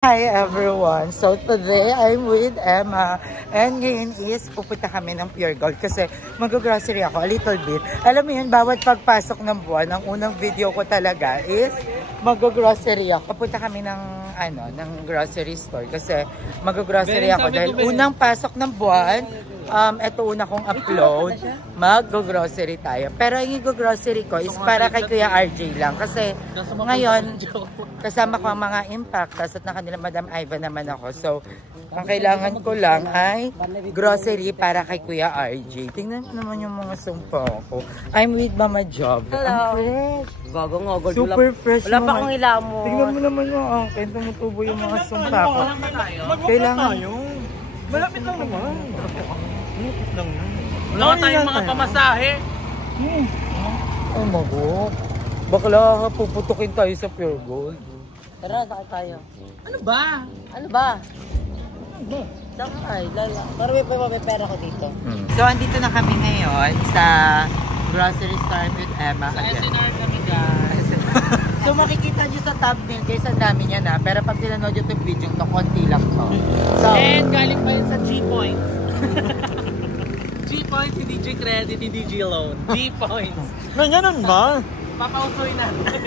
Hi everyone! So today I'm with Emma and ngayon is pupunta kami ng Pure Gold kasi mag-grocery ako a little bit. Alam mo yun, bawat pagpasok ng buwan, ang unang video ko talaga is mag-grocery ako. Pupunta kami ng grocery store kasi mag-grocery ako dahil unang pasok ng buwan. Ito una kong upload, mag-grocery tayo. Pero yung grocery ko is para kay Kuya RJ lang kasi ngayon kasama ko ang mga impactas at na kanila Madam Iva naman ako. So, ang kailangan ko lang ay grocery para kay Kuya RJ. Tingnan naman yung mga sumpa ko. I'm with Mama Job. Hello. Fresh. Super fresh. Wala pa akong hila mo. Tingnan mo naman yung akin. Tumutubo yung mga sumpa ko. Kailangan. Malapit lang naman. Malapit lang naman. Wala ka tayong mga pamasahe. Ay, mago. Bakla, puputukin tayo sa Pure Gold. Tara, sakit tayo. Ano ba? Ano ba? Sakay, lala. Para may pera ko dito. So, andito na kami ngayon sa grocery store with Emma. Sa SNR kami, guys. So, makikita nyo sa thumbnail guys, ang dami niya na. Pero pag tinanood nyo itong video, ito, konti lang to. So, and galing pa yun sa G-Points. G-Points, hindi G-Credit, hindi G-Loan. G-Points. Ganyan ba? Papausoy natin.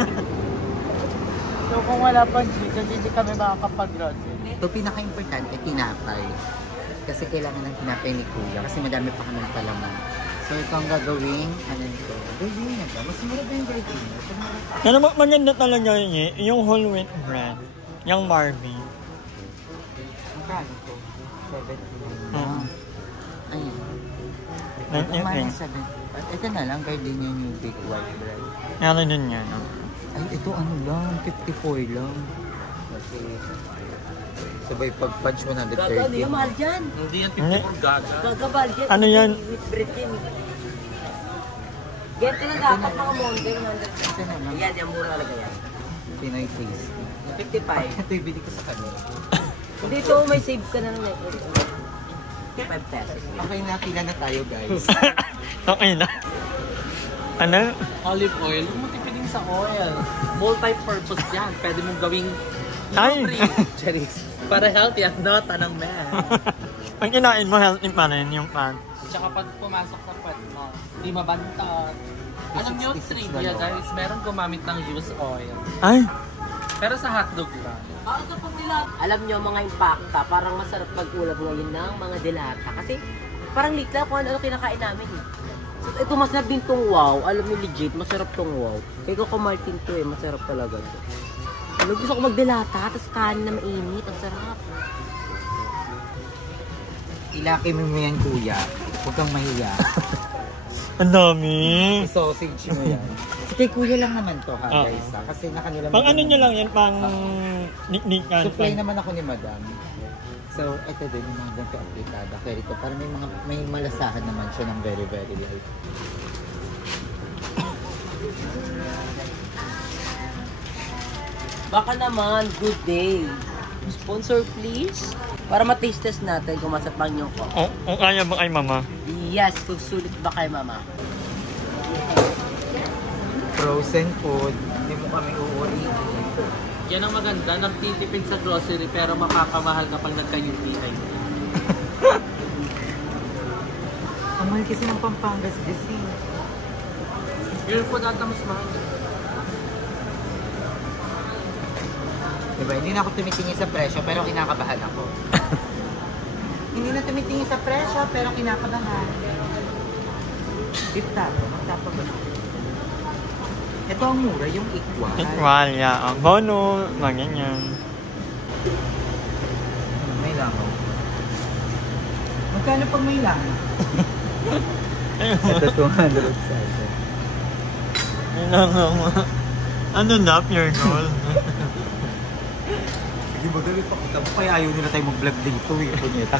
So, kung wala pang G, hindi kami makakapag-grocery. Ito, pinaka-importante, tinapay. Kasi kailangan ng tinapay ni Kuya. Kasi madami pa kami palaman. So, ito ang gagawin. Ano ito? Gardenia ba? Mas mura ba yung gardenia? Pero maganda talaga yun yung whole wheat bread. Yung Barbie. Ang kano ito? 79. Ayun. Ayun. Ito na lang, gardenia yung big white bread. Meron din yan. Ay, ito ano lang, 54 lang. Kasi sabay pag-punch 130. Gaga, ano yung mahal dyan? Hindi yan 54 gaga. Gaga, mahal dyan. Ano yan? With bread yan. Get na dapat mga Monday. Ito na lang. Yan, yung mura talaga yan. Pinoy taste. 55. Ito yung bili ko sa kanila. Hindi ito, may save ka na ng network. 5 pesos. Okay na, pila na tayo guys. Okay na. Ano? Olive oil. Huwag mo tipidin sa oil. Multi-purpose yan. Pwede mong gawing Ay! Charis. para healthy at not anong man. Pag kinain mo, healthy pa rin yung pan. Tsaka pag pumasok sa puwet mo, di mabantot. Alam nyo, trivia guys, meron gumamit ng used oil. Ay! Pero sa hotdog lang. Alam nyo mga impacta, parang masarap mag-ulap ngayon ng mga dilata. Kasi parang late lang kung ano kinakain namin. So, ito masarap din tong wow. Alam nyo legit, masarap tong wow. Kaya ko Martin to masarap talaga to. Alam, gusto ko magdilata, tapos kanin na mainit. Ang sarap. Ilaki mo yan kuya. Huwag kang mahiya. Ang dami! Sausage mo yan. Kasi kay kuya lang naman to ha guys ha. Kasi na kanila. Pang ano nyo lang yan, pang niknikan. Supply naman ako ni madam. So, ito din yung mga ganito aplikada. Kaya ito, parang may malasahan naman siya ng very, very light. Baka naman, good day. Sponsor please. Para ma-taste test natin kung masapang yung ko. O kaya ba kay mama? Yes, susulit ba kay mama? Frozen food. Hindi mo kami uuli. Yan ang maganda, nagtitipid sa grocery pero mapapamahal kapag nagka-UPI. Ang mahal kasi ng Pampangas kasi. Yung food ata mas mahal. Diba? Hindi na ako tumitingin sa presyo pero kinakabahan ako. Hindi na tumitingin sa presyo pero kinakabahan. Beef tapo. Magtapo ba? Ito ang mura, yung equal. Equal, yeah. Bono, mga ganyan. May langaw. Magkano pag may langaw? Ito 200 sa ito. May langaw mo. Ano na, Pure Gold? Sige, magalit pa kita mo. Kaya ayaw nila tayo mag-vlog dito. Punyeta.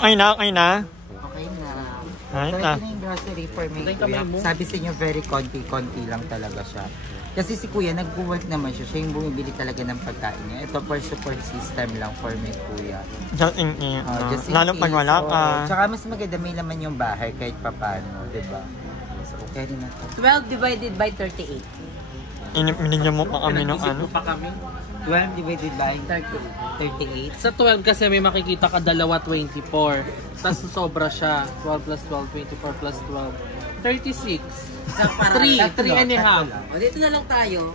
Okay na, okay na. Okay na. Ay, So, na. ito na yung grocery for me, Kuya. Sabi sa inyo, very konti-konti lang talaga siya. Kasi si Kuya, nag-work naman siya. Siya yung bumibili talaga ng pagkain niya. Ito for support system lang for me, Kuya. Just in case. Just in Lalo pag case, wala ka. Tsaka mas maganda may laman yung bahay kahit papano, diba? So, okay rin na to. 12 divided by 38. Binigyan mo pa kami ng ano. pa kami. 12 divided by 38. 38. Sa 12 kasi may makikita ka dalawa 24. Tapos sobra siya. 12 plus 12, 24 plus 12. 36. Sa para 3 and a half. O, dito na lang tayo.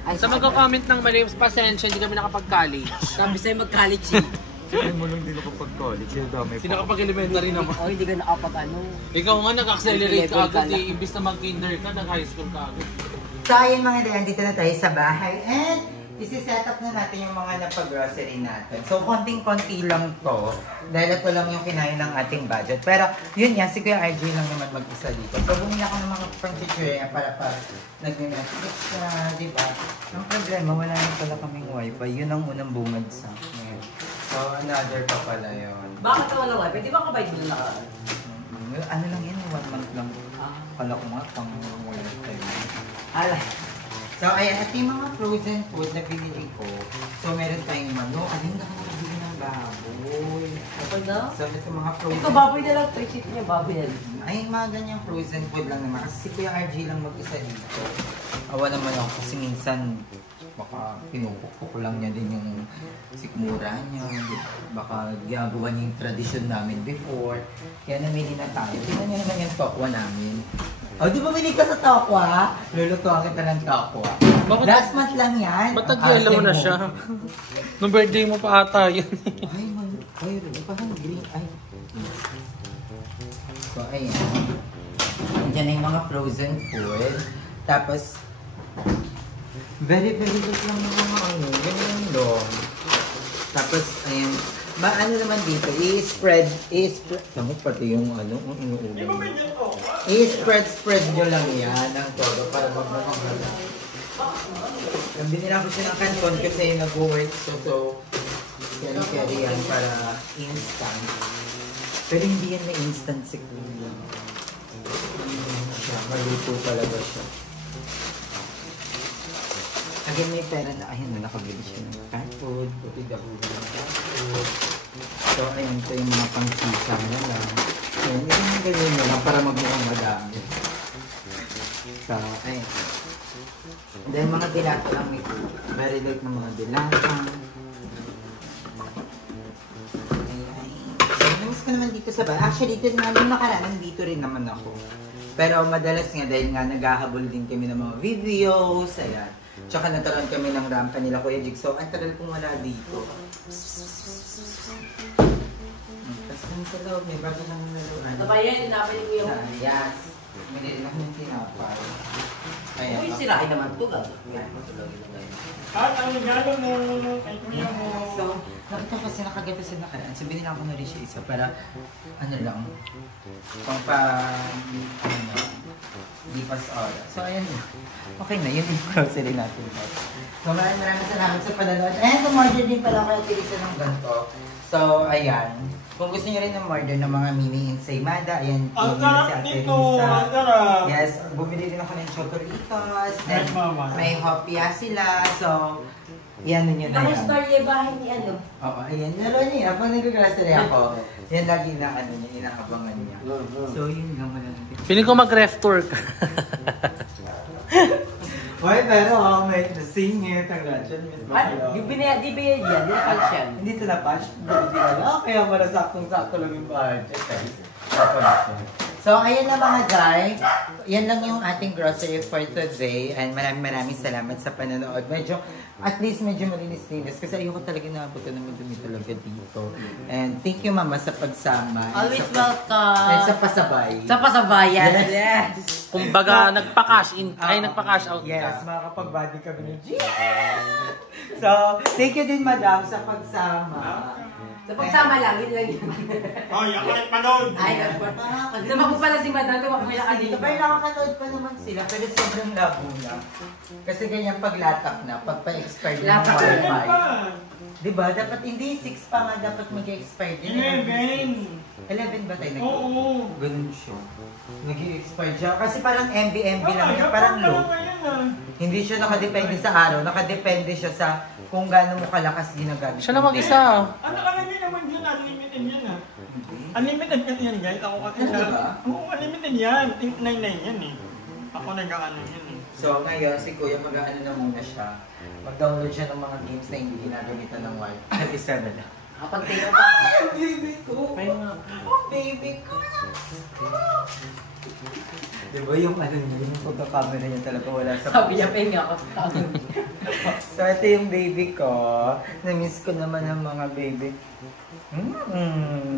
Ay, Sa magko-comment ng mali, pasensya, hindi kami nakapag-college. Sabi sa'yo mag-college eh. Sabi mo lang din ako pag-college. Yung dami Sino kapag-elementary naman? O, hindi ka nakapag-ano. Ikaw nga nag-accelerate ka Level agad ka eh. Imbis na mag-kinder ka, nag-high school ka agad. So, ayun mga dayan, dito na tayo sa bahay. And, isi-set up na natin yung mga napag-grocery natin. So, konting-konti lang to. Dahil ito lang yung kinain ng ating budget. Pero, yun yan, si Kuya RJ lang naman mag-isa dito. So, bumili ako ng mga pang-chichirya para nag-Netflix na, di ba? Ang problema, wala na pala kaming wifi. Yun ang unang bungad sa akin. So, another pa pala yun. Bakit ka wala wifi? Di ba kabayad mo na? Ano lang yan, 1 month lang. Kala ko nga, pang wifi. Ala. So, ayan, at yung mga frozen food na binili ko. So, meron tayong manok. Alin na ako nakabili ng baboy. Okay na? So, ito mga frozen Ito, baboy na lang. 3 sheet niya, baboy na lang. Ay, mga ganyang frozen food lang naman. Kasi si Kuya RG lang mag-isa dito. Awa naman ako kasi minsan baka pinupukpok lang niya din yung sikmura niya. Baka ginagawa niya yung tradisyon namin before. Kaya namili na tayo. Tingnan niyo naman yung tokwa namin. O, di ba bili ka sa tokwa? Lulutuan kita ng tokwa. Last month lang yan. Ba't nag-yellow mo na siya? Nung birthday mo pa ata yun. Ay, parang green. Ay. So, ayan. Andiyan na yung mga frozen food. Tapos, very good lang yung mga ano. Ganyan long. Tapos, ayan. Ano naman dito, i-spread, tamo pati yung ano, ang inuulan. I-spread nyo lang yan ng todo para magmukhang hala. Binila ko siya ng kanton kasi nag-work so carry yan para instant. Pero hindi yan na instant siguro. Maluto talaga siya. Again, may pera na, ayun na, nakabili siya ng cat food, puti dahuli ng cat food. So, ayun, ito yung mga pang-sisa na lang. Ayun, ito yung ganyan na lang para magmukhang madami. So, ayun. Dahil mga dilata lang ito. Very light na mga dilata. Ayun. Namiss ko naman dito sa bahay. Actually, dito naman yung nakaraan, dito rin naman ako. Pero madalas nga, dahil nga naghahabol din kami ng mga videos, ayan. Tsaka nagkaroon kami ng rampa nila Kuya Jigsaw. Ang tagal kong wala dito. Tapos lang sa loob, may bago lang naluan. Ito ba yan? Tinapay ni Kuya. Yes. Minili lang yung tinapay. Ayan. Uy, sirain naman ito. At ang regalo mo kay kuya mo. So, nakita ko kasi nakaganda sa nakaraan. So, binila ko na rin siya isa para, ano lang, lipas oras. So, ayan na. Okay na, yun yung grocery natin. So, maraming salamat sa panonood. And, umorder din pala kayo tilisa ng ganito. So, ayan. Kung gusto niyo rin ng-order ng mga mini ensaymada, ayan, Ang yun sarap si Ate nito! Lisa. Ang sarap! Yes, bumili din ako ng chocolatos. Then, Yes, mama. may hopia sila. So, yan nyo na Ang yan. story bahay ni ano? Oo, ayan. Nalo niya. Pag nag-grocery ako, yan lagi na ano niya, inakabangan niya. So, yun lang wala natin. Feeling ko mag-ref tour ka. Hoy, pero may singit ang Rachel. Di binayad yan. Di nakal siya. Hindi ito na-patch. Kaya wala saktong-sakto lang yung budget. So, ayan na mga guys. Yan lang yung ating grocery for today. And maraming salamat sa panonood. At least medyo malinis-linis. Kasi ayoko talaga naabuto na madumi talaga dito. And thank you mama sa pagsama. Always And welcome. sa pasabay. Sa pasabayan. Yes. Kumbaga, nagpa-cash in, ay nagpa-cash out Yes, ka. makakapag-body kami ni G. So, thank you din madam sa pagsama. Sa pagsama lang, yun lang yun. Ay, ako rin panood! Ay, naman ko pala si Madam, tumakbo na Dito kanina. pa yung nakakanood pa naman sila, pero sobrang labo na. Kasi ganyan paglatak na, pagpa-expire na ng Latak Ano wifi. ba? Diba? Dapat hindi 6 pa nga dapat mag-expire din. 11 ba tayo nag- Oo! Ganun siya. Nag-expire siya. Kasi parang MB lang Ah, yun, parang low. ngayon ah. Hindi siya nakadepende sa araw, nakadepende siya sa kung gaano mo kalakas ginagamit. Siya na mag-isa. Ano nakalagay naman yun? Unlimited yan ah. Unlimited yan guys. Ako kasi Ano ba? Oo, unlimited yan. 99 yan eh. Ako nag-ano yan eh. So ngayon, si Kuya mag-ano na muna siya. Mag-download siya ng mga games na hindi ginagamitan ng wifi. At isa na lang. Kapag tayo pa. Ay, ang baby ko! Oh, baby ko! Diba yung ano niya, yung pagkakamera niya talaga wala sa... Sabi niya, pahinga ako. So ito yung baby ko. Na-miss ko naman ang mga baby.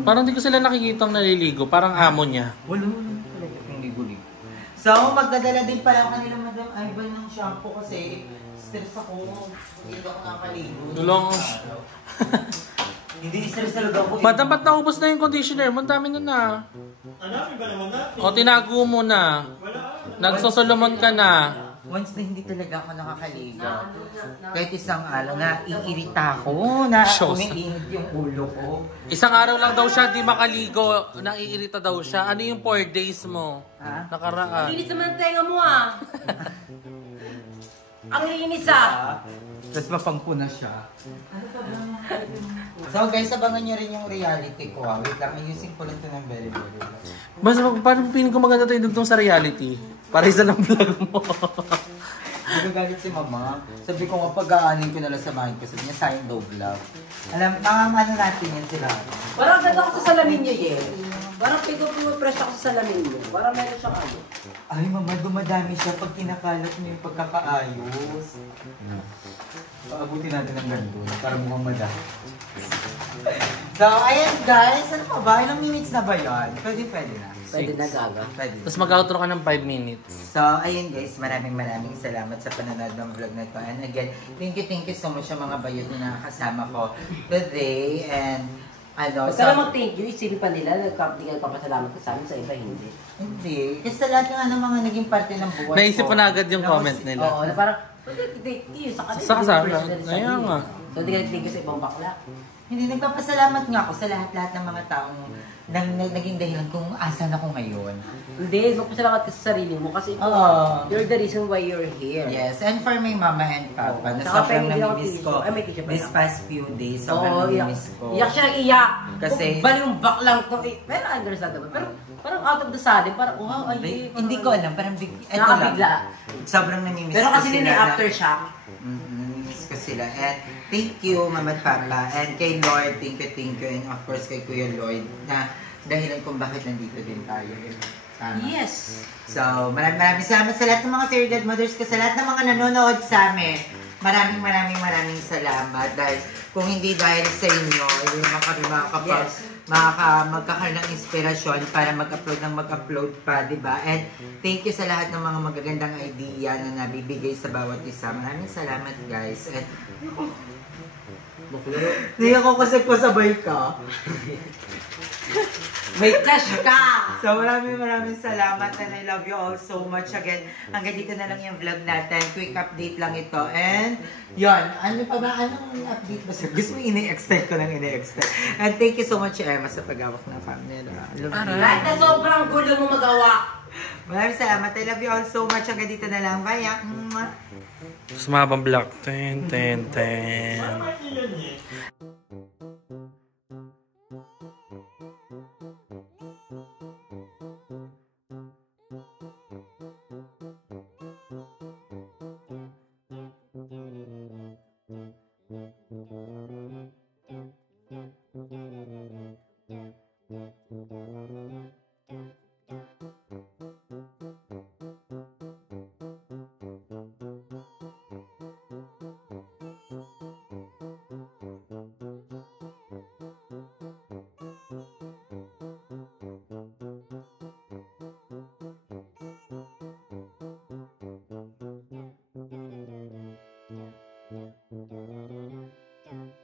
Parang di ko sila nakikitang naliligo. Parang amo niya. Wala naman talaga yung ligo-ligo. So, magdadala din pala kanila Madam Ivan ng shampoo kasi stress ako. Hindi ako nakakaligo. Dulong. Hindi stress talaga ako. Madam, ba't naubos na yung conditioner mo? Ang dami na na. Hanapin ba naman natin? O, tinago mo na. Nagsosolomon ka na. Once na hindi talaga ako nakakaligo. Kahit isang araw na iirita ako na umiinit yung ulo ko. Isang araw lang daw siya di makaligo. Naiirita daw siya. Ano yung 4 days mo? Ha? Nakaraan. Linis naman ang tenga mo ah. Ang linis ah. Tapos mapangpuna siya. So guys, abangan nyo rin yung reality ko. Wait lang, ayusin ko lang ito ng very very well. Mas parang piling ko maganda tayo dugtong sa reality. Para isa lang vlog mo. Nagagalit si mama. Sabi ko nga pag-aanin ko nalang sa bahay ko. Sabi niya, sayang daw vlog. Alam, mga ano natin yan sila. Parang ganda ako sa salamin niya, Yen. Parang pigo-press ako sa salamin niya. Parang meron siyang ano. Ay mama, dumadami siya pag kinakalat mo yung pagkakaayos. Paabutin natin ng ganito para mukhang madami. So, ayan guys. Ano pa ba? Ilang minutes na ba yan? Pwede na. Pwede na gaga. Pwede. Tapos mag-outro ka ng 5 minutes. So, ayun guys, maraming salamat sa panonood ng vlog na ito. And again, thank you so much sa mga bayot na nakakasama ko today. And ano, Huwag ka lang mag-thank you. Isipin pa nila. Hindi ka papasalamat ka sa amin. Sa iba, hindi. Hindi. Kasi sa lahat nga ng mga naging parte ng buhay Naisip ko na agad yung comment nila. Oo, na parang, thank you sa kanila. Sa kasama. Personal sa Kaya inyo. nga. So, hindi ka nag-thank you sa ibang bakla. Hindi, nagpapasalamat nga ako sa lahat-lahat ng mga taong naging dahilan kung asan ako ngayon. Hindi, magpasalamat ka sa sarili mo kasi ito, Oo. you're the reason why you're here. Yes, and for my mama and papa, na Saka sobrang pwede ako namimiss tissue. ko Ay, may tissue pa this lang. past few days. Sobrang Oo, iyak. namimiss ko. Iyak siya, iyak. Kasi- Baliwang baklang to. Pero understand naman. Pero parang out of the sudden, parang, wow, ay, Hindi ko alam, parang eto Nakabigla. lang. Sobrang namimiss Pero ko kasi din sila yung na- aftershock. Namimiss ko sila. And thank you, Mama at Papa. And kay Lord, thank you. And of course, kay Kuya Lloyd, na dahilan kung bakit nandito din tayo. Tama. Yes. So, maraming salamat sa lahat ng mga Fairy Godmothers ko, sa lahat ng mga nanonood sa amin. Maraming salamat dahil kung hindi dahil sa inyo, hindi naman kami magkakaroon ng inspirasyon para mag-upload pa, di ba? And thank you sa lahat ng mga magagandang idea na nabibigay sa bawat isa. Maraming salamat, guys. And hindi ako kasi pasabay ka. May cash ka! So maraming salamat and I love you all so much again. Hanggang dito na lang yung vlog natin. Quick update lang ito. And yun, ano pa ba? Anong update ba? Gusto mo ini-extend ko lang ini-extend. And thank you so much, Emma, sa paghawak ng camera. I love you. Kahit na sobrang gulo mo magawa. Maraming salamat. I love you all so much. Hanggang dito na lang. Bye. Tapos mahabang block. Ten. Parang yun eh. Yeah.